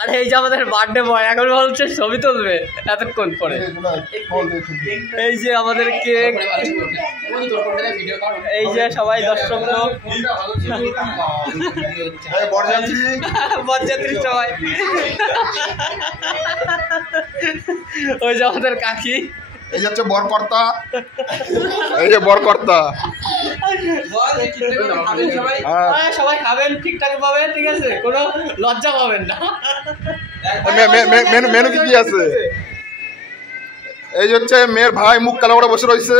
আরে এই যে আমাদের বার্থডে বয় এখন বলছে ছবি তুলবে এতক্ষণ পরে। এই যে আমাদের কেক, এই যে সবাই দর্শক বরযাত্রী সবাই, ওই যে আমাদের কাকি, এই হচ্ছে বরকর্তা, এই যে বরকর্তা। সবাই খাবেন ঠিকঠাক পাবেন, ঠিক আছে, কোনো লজ্জা পাবেন না। মেনু কি আছে? এই হচ্ছে মেয়ের ভাই মুখ কালো করে বসে রয়েছে।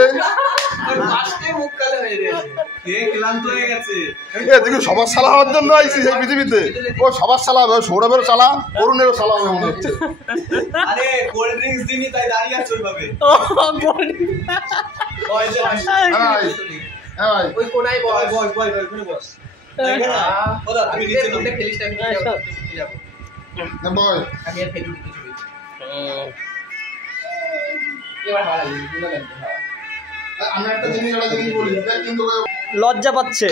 সবার সালা হওয়ার জন্য আইসি এই পৃথিবীতে। ও সবার সালা হবে, সৌরভেরও সালা, অরুণেরও সালা হবে মনে হচ্ছে। আরে কোল্ড ড্রিঙ্কস দিনি তাই দাঁড়িয়ে আছে ওইভাবে। ওই কোনায় বস ওখানে বস। ওদা তুমি নিচে নামতে খেলিস না, আমি যাব না বয়, আমি আর ফেলি কিছু বলছি। এবার ভালো লাগে আমরা একটা জিনিস বলি, কিন্তু লজ্জা পাচ্ছে,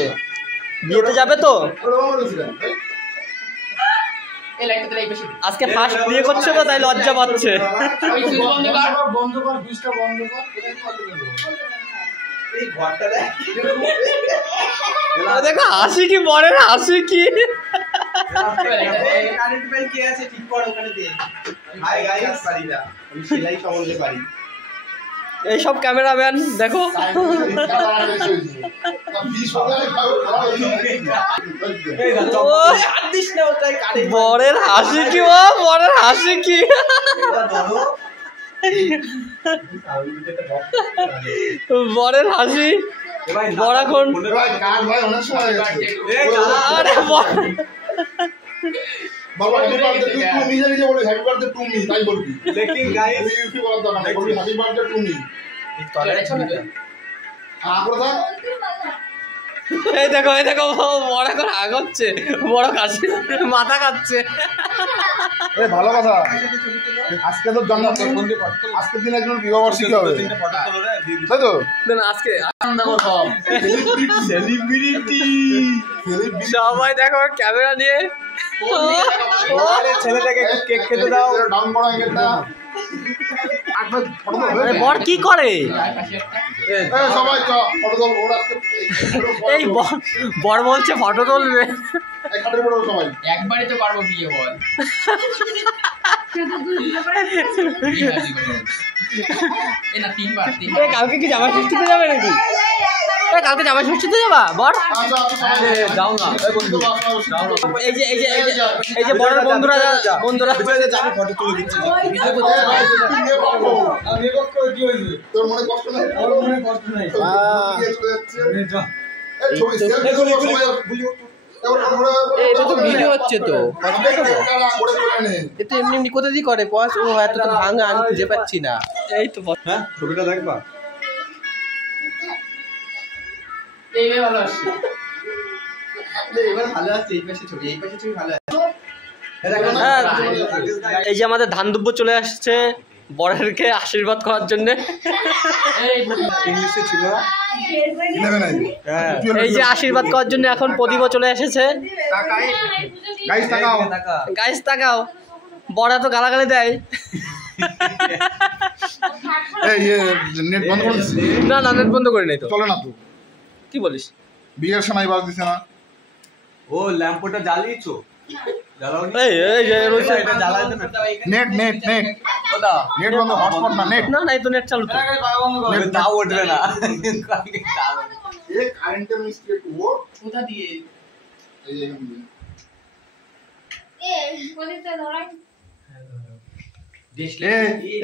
বিয়েতে যাবে তো আজকে ফার্স্ট বিয়ে করছে তো তাই লজ্জা পাচ্ছে। দেখো হাসি কি বলে না, হাসি কি এইসব ক্যামেরাম্যান দেখো। বরের হাসি কি, ও বরের হাসি কি, বরের হাসি বড় এখন। বাবা নিজে নিজে বলে হ্যাপি বার্থডে টু মি, তাই বলবি। লেকিন গাইস ইউপি বলার দরকার নেই, বলবি হ্যাপি বার্থডে টু মি। এই দেখো এই দেখো বড় এখন আগাচ্ছে, বড় কাছে মাথা খাচ্ছে। ভালো কথা, আজকে তো জন্মদিন, আজকের দিন একজন বিবাহ বার্ষিকী হবে, তাই তো? আজকে দেখো সব সেলিব্রিটি সবাই দেখো ক্যামেরা নিয়ে। ছেলেটাকে কেক খেতে দাও, ডাউন করো একটা। বর কি করে? সবাই ফটো তুলবো, এই বর বলছে ফটো তুলবে। সবাই একবারই তো পারবো বিয়ে বল। কালকে কি জামাই ষষ্ঠীতে যাবে নাকি? কালকে জামাই ষষ্ঠীতে যাবা বর? যাও না। এই যে এই যে এই যে বড় বন্ধুরা ফটো তুলে দিচ্ছি। তোর মনে কষ্ট নাই? কষ্ট নাই। এটা তো ভিডিও হচ্ছে তো, এটা এমনি এমনি কোথা দিয়ে করে পয়সা? ও এত তো ভাঙা আমি খুঁজে পাচ্ছি না। এই তো হ্যাঁ ছবিটা দেখবা, এইবার ভালো আসছে, এবার ভালো আসছে। এই পাশে ছবি, এই পাশে ছবি ভালো আসছে। এই যে আমাদের ধান দুব্য চলে আসছে বরেরকে আশীর্বাদ করার জন্য। ইংলিশে ছিল। এই যে আশীর্বাদ করার জন্য এখন প্রদীপ চলে এসেছে। গাইস তাকাও, বড়া তো গালাগালি দেয়। না না নেট বন্ধ করে নাই তো, চলে না তো। কি বলিস? বিয়ের সময় বাজ দিছে না? ও ল্যাম্পটা জ্বালিয়েছো? নেট নেট নেট নেট বন্ধ, হটস্পট না নেট। না না এই তো নেট চালু তো। নেট তাও উঠবে না। এই কারেন্টের মিস্ত্রি ও কোথা দিয়ে? এই এখান দিয়ে।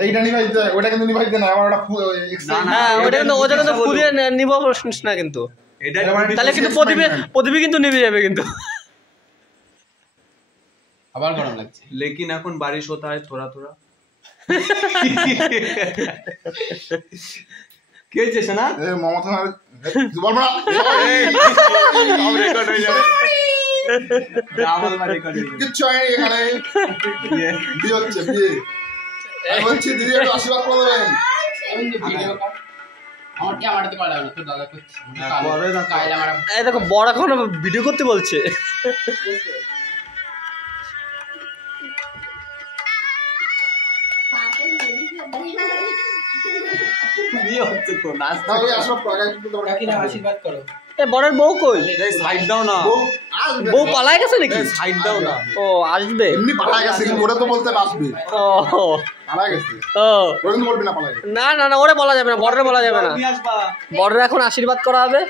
এইটা নিভাই দে, ওটা কিন্তু নিভাই দে না, আমার ওটা হ্যাঁ ওটা কিন্তু ফুরিয়ে নিব না কিন্তু। তাহলে কিন্তু প্রদীপে কিন্তু নিভে যাবে কিন্তু। আবার গরম লাগছে। लेकिन এখন बारिश होता है थोड़ा थोड़ा। কি হয়েছে না? এই মমতা বল না, সব রেকর্ড হয়ে যাবে। ডাবল মারি করে কিচ্ছু হয়নি এখানে। বিয়ে হচ্ছে, বিয়ে। আমি বলছি দিদি একটু আশীর্বাদ করে দেবেন। আমার কি আমারটা তো করা না, তো দাদা করছে। এই দেখো বড় এখন ভিডিও করতে বলছে। বিয়ে হচ্ছে তো নাচ না ওই আসো আগে একটু দাও। কাকিনা আশীর্বাদ করো। এ বরের বউ কই এই সাইড দাও না বউ আসবে। বউ পালায় গেছে নাকি সাইড দাও না ও আসবে এমনি পালা গেছে কিন্তু ওরা তো বলতে আসবে ও পালা গেছে ও ওরা কিন্তু বলবি না পালা গেছে না না না ওরে বলা যাবে না বড়রে বলা যাবে না তুমি আসবা বড়রে এখন আশীর্বাদ করা হবে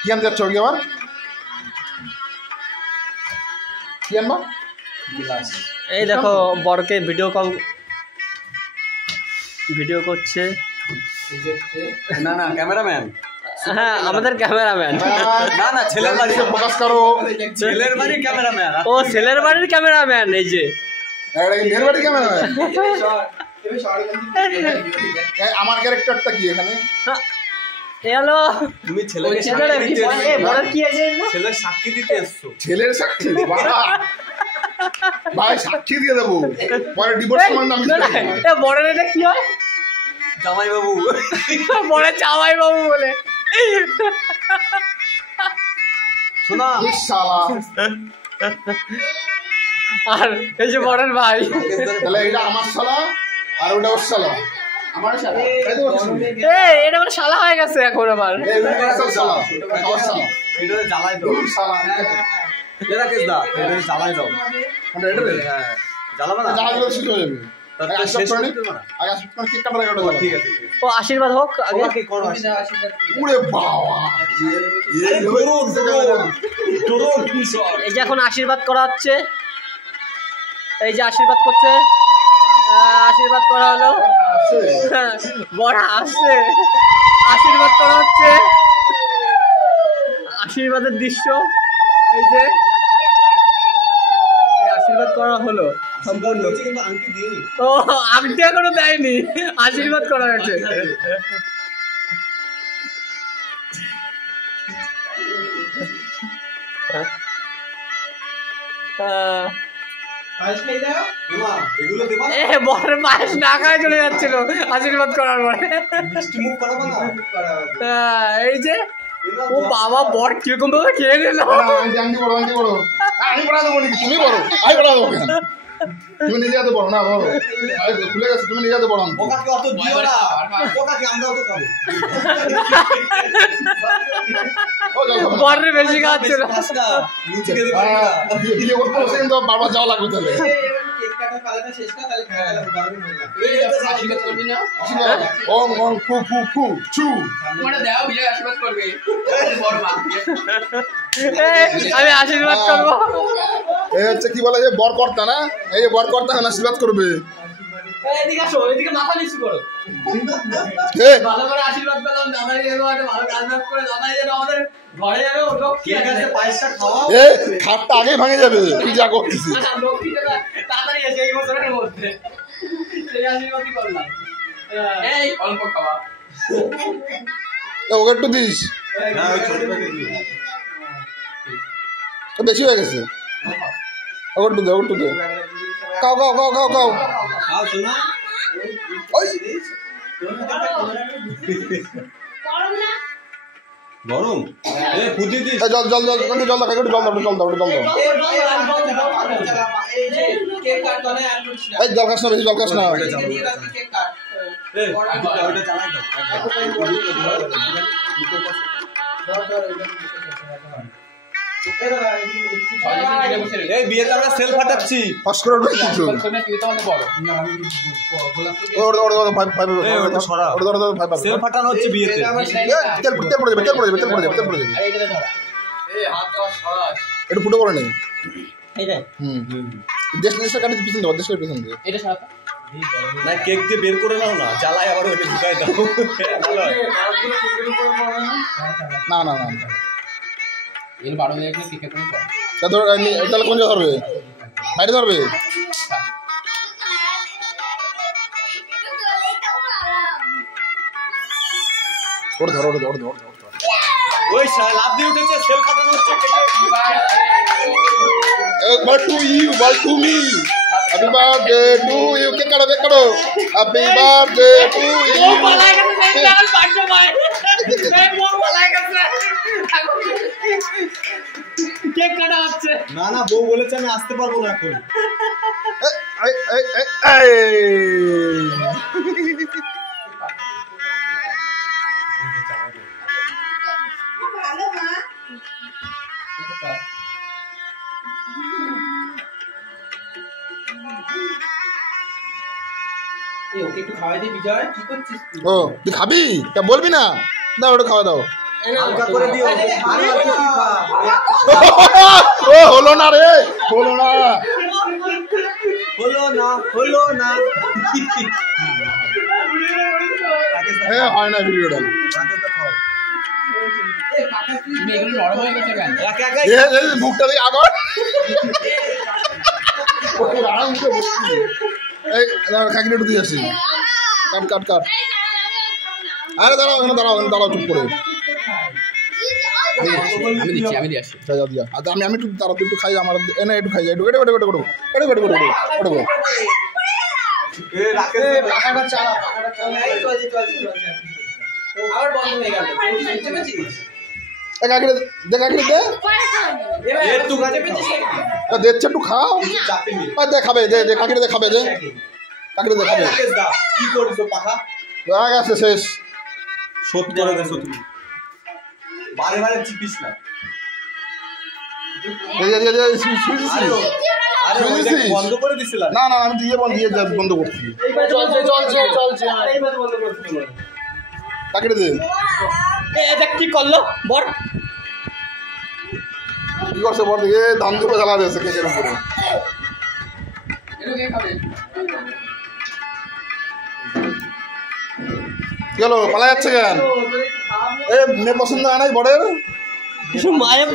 কি আনতে যাচ্ছ কি আবার কি আনবা এই দেখো বরকে ভিডিও করছে না না ক্যামেরাম্যান হ্যাঁ আমাদের ক্যামেরাম্যান না না ছেলের বাড়ি ফোকাস করো ছেলের বাড়ি ক্যামেরাম্যান ও ছেলের বাড়ির ক্যামেরাম্যান এই যে এটা কি মেয়ের বাড়ি ক্যামেরা এবার শহরে আমার ক্যারেক্টারটা কি এখানে হ্যালো তুমি ছেলেকে ছেলের সাক্ষী দিতে এসছো। বড় কি আছে ছেলের সাক্ষী দিতে এসছো ছেলের সাক্ষী বাবা ভাই সাক্ষী দিয়ে দেবো পরে ডিভোর্স মানে আমি এ বড়ের এটা কি হয় জামাই বাবু বড়ের জামাই বাবু বলে শোনা শালা আর এই যে বড়ের ভাই তাহলে এটা আমার শালা আর ওটা ওর শালা আমার সাথে তাই তো বলছি। এ এটা মানে শালা হয়ে গেছে এখন আবার এই universal শালা আমার শালা এটাতে জ্বালাই দাও ওর শালা এরা কেস দা এটাতে জ্বালাই দাও মানে এটা রে হ্যাঁ জ্বালাবা না জাহাজ গুলো শেষ হয়ে যাবে তাহলে আগে শেষ আসতে করতে পারো না। আগে আসতে কেক কাটার আগে ওটা ঠিক আছে ঠিক আছে ও আশীর্বাদ হোক আগে ওকে করো কবিতা আশীর্বাদ করি। উড়ে বাবা এই এই যে এখন আশীর্বাদ করা হচ্ছে এই যে আশীর্বাদ করছে আশীর্বাদ করা হলো বড় আসছে আশীর্বাদ করা হচ্ছে আশীর্বাদের দৃশ্য এই যে এই আশীর্বাদ করা হলো সম্পূর্ণ কিন্তু আংটি দিইনি ও আংটি এখনো দেয়নি আশীর্বাদ করা হয়েছে পায়েস খেয়ে দাও। দেবা এগুলো দেবা এ বড় পায়েস না খায় চলে যাচ্ছিল আশীর্বাদ করার পরে মিষ্টি মুখ করাবো না করা হবে। এই যে ও বাবা বড় কিরকম ভাবে খেয়ে নিল আন্টি বড় আমি পড়া দেবো নাকি তুমি বড় আমি পড়া দেবো কেন তুমি নিজে হাতে বড় না বড় খুলে গেছে তুমি নিজে হাতে বড় আনতে ওকাকে অত দিও না ওকাকে আমরা অত খাবো ও যাও যাও। বড় বেশি খাচ্ছিল খাস না লুচিকে দেবো হ্যাঁ, বিয়ে করতে বসে কিন্তু বারবার যাওয়া লাগবে তাহলে এই এবার কেক কাটা পালাটা শেষ কর, তাহলে খেয়ে গেলাম, গরমে বললাম। আশীর্বাদ করবি না? ওম ওম ফু ফু ফু চু মানে দাও, বিজয় আশীর্বাদ করবে। বড় মা। আমি আশীর্বাদ করবো এই হচ্ছে কি বলে যে বর কর্তা না এই যে বর কর্তা আশীর্বাদ করবে এদিকে আসো এদিকে মাথা নিচু করো হে ভালো করে আশীর্বাদ পেলাম দাদাই যেন একটা ভালো কাজ বাজ করে দাদাই যেন আমাদের ঘরে যাবে ও লক্ষ্মী ঠিক আছে পায়েসটা খাওয়াও এ খাটটা আগেই ভাঙে যাবে তুই যা করতেছিস লক্ষ্মী যেন তাড়াতাড়ি এসে এই বছরের মধ্যে সেই আশীর্বাদই করলাম এই অল্প খাওয়া। এ, ওকে একটু দিস না ওই ছোটটাকে দিও এ, বেশি হয়ে গেছে ওকে একটু দে ওকে একটু দে খাও খাও খাও খাও খাও খাও শোনা ওই গরম এ ফুটি দিস এ, জল জল জল একটু জল দাও একটু জল দাও একটু জল দাও একটু জল দাও কেক কাটতো না, আর করিস না। এই জল খাস না বেশি জল খাস না এদিকে নিয়ে রাখবি, কেক কাট। এ ওটা চালাই দাও ধর, ধর, ওইটা এই দাদা, এদিকে বসে রে। এই বিয়েতে আমরা সেল ফাটাচ্ছি ফাঁস করে উঠবে কিছু শোনা, তুই তো অনেক বড়। না, আমি গোলাপ ফুল দিয়ে- ওরে ওরে ওরে ভাই ভাই এই, ওটা সরা। ওরে ওরে ওরে ভাই ভাই সেল ফাটানো হচ্ছে বিয়েতে এটা আমার এ, চাই না। তেল তেল পড়ে যাবে তেল পড়ে যাবে তেল পড়ে যাবে তেল পড়ে যাবে আরে এটাতে ধরা। এই হাত দেওয়া সরাস। একটু ফুটে পড়ে নেই এইটাই হুম দেশটা কাটি পিছন দেবো দেশের পিছন দিয়ে এটা সরাতে। না কেক দিয়ে বের করে নাও না জ্বালাই আবার ওইটা ঢুকাই দাও ভালো হয়। না না না এর 12 মিনিট কেকের কোনো পড়ে। তা ধর তাহলে কোন জায়গা ধরবে বাইরে ধরবে ওর ধর ওর ধর ওর ধর ওর ধর ওই লাভ দিয়ে উঠেছে সেল ফাটানো হচ্ছে But to you, but to me. Happy birthday to you. Cake কাটো cake কাটো. Happy birthday to you. ও পালাই গেছে সেই ডাল পাঁচশো ভাই এই বড় পালাই গেছে কেক কাটা হচ্ছে না না বউ বলেছে আমি আসতে পারবো না এখন ওকে একটু খাওয়াই দিই বিজয়, কি করছিস তুই? ও তুই খাবি তা বলবি না, দাও ওটা খাওয়া দাও। হালকা করে দিও, আর কিছু খা। ও হলো না রে, হলো না। হলো না, হলো না। হ্যাঁ হয় না ভিডিওটা। রাকেশদা খাও। তুমি এগুলো নরম হয়ে গেছে কেন? একা একাই এই মুখটা দিয়ে আগর আরাম করে বসছি। এই দাঁড়া কাকিটা একটু দিয়ে আসি, কাট কাট কাট। আরে দাঁড়াও এখানে, দাঁড়াও এখানে, দাঁড়াও চুপ করে। আমি দিচ্ছি, আমি দিয়ে আসি। যা যা দিয়া আচ্ছা আমি একটু তারা একটু খাই, আমার এনে একটু খাই, একটু এটা এটা এটা এটা এটা এটা এটা এ রাকেশ পাখাটা চালা, পাখাটা চালা। এই চলছে, চলছে, চলছে। আবার বন্ধ হয়ে গেল। চেপেছিস? কাকিটা দে, কাকিটা দে, এ তুই চেপেছিস? দেখছে একটু খাও। চাপে নি। দে খাবে, দে দে কাকিটা দে, খাবে দে, কাকিটা দে খাবে। রাকেশদা কি করিস পাখা? রাগ আছে শেষ। শোধ করে দে শোধ। বারে বারে চিপিস না। এই যে শুয়ে দিছি। আরে ওইটা কি বন্ধ করে দিছিলাম? না না আমি দিয়ে বন্ধ করছি। চলছে চলছে চলছে। কাকিটা দে। এটা কি করলো বর? কি করছে বড় দিকে ধান ধুপে জ্বালা দিয়েছে কেকের উপরে। এগুলো কে খাবে? কি হলো পালা যাচ্ছে কেন? এ মেয়ে পছন্দ হয় নাই বড়ের? মায়ের